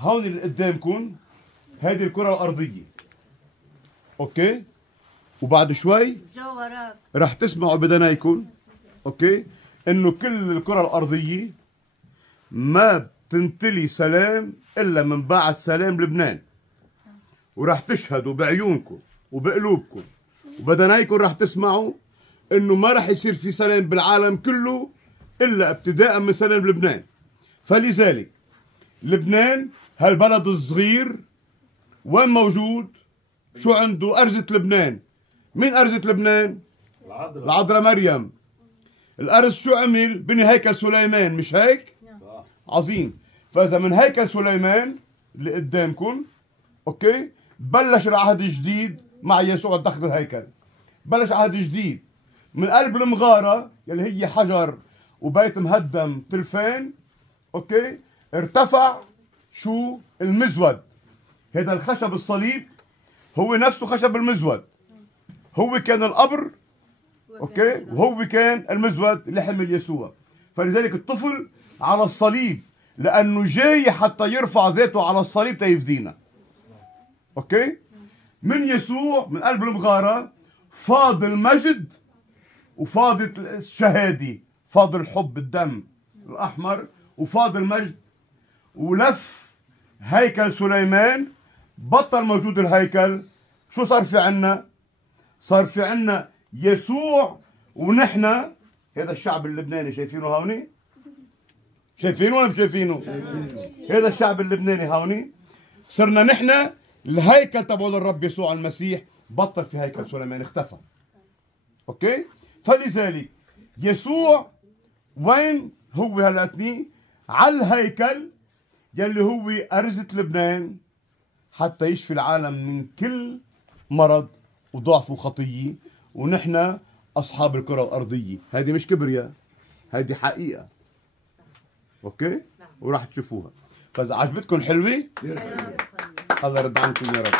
هون اللي قدامكم هذه الكرة الأرضية. أوكي؟ وبعد شوي رح تسمعوا بدنايكم أوكي؟ إنه كل الكرة الأرضية ما بتنتلي سلام إلا من بعد سلام لبنان. ورح تشهدوا بعيونكم وبقلوبكم وبدنايكم رح تسمعوا إنه ما رح يصير في سلام بالعالم كله إلا ابتداء من سلام لبنان. فلذلك لبنان هالبلد الصغير وين موجود؟ شو عنده؟ أرزة لبنان. مين أرزة لبنان؟ العذراء مريم. الأرز شو عمل؟ بني هيكل سليمان، مش هيك؟ صح. عظيم. فإذا من هيكل سليمان اللي قدامكم أوكي بلش العهد الجديد مع يسوع دخل الهيكل. بلش عهد جديد من قلب المغارة يلي هي حجر وبيت مهدم تلفان أوكي ارتفع شو؟ المزود. هذا الخشب الصليب هو نفسه خشب المزود. هو كان القبر اوكي وهو كان المزود اللي حمل يسوع. فلذلك الطفل على الصليب لانه جاي حتى يرفع ذاته على الصليب تيفدينا. اوكي من يسوع من قلب المغاره فاض المجد وفاضت الشهاده، فاض الحب الدم الاحمر وفاض المجد ولف هيكل سليمان. بطل موجود الهيكل. شو صار في عنا؟ صار في عنا يسوع ونحن هذا الشعب اللبناني شايفينه هوني؟ شايفينه ولا مش شايفينه؟ هذا الشعب اللبناني هوني صرنا نحن الهيكل تبع الرب يسوع المسيح. بطل في هيكل سليمان، اختفى. اوكي؟ فلذلك يسوع وين هو هلأتني؟ على الهيكل يلي هو أرزة لبنان حتى يشفي العالم من كل مرض وضعف وخطية. ونحن أصحاب الكرة الأرضية. هذه مش كبرياء، هذه حقيقة. أوكي؟ وراح تشوفوها. فإذا عجبتكم حلوة الله يرد عنكم يا رب.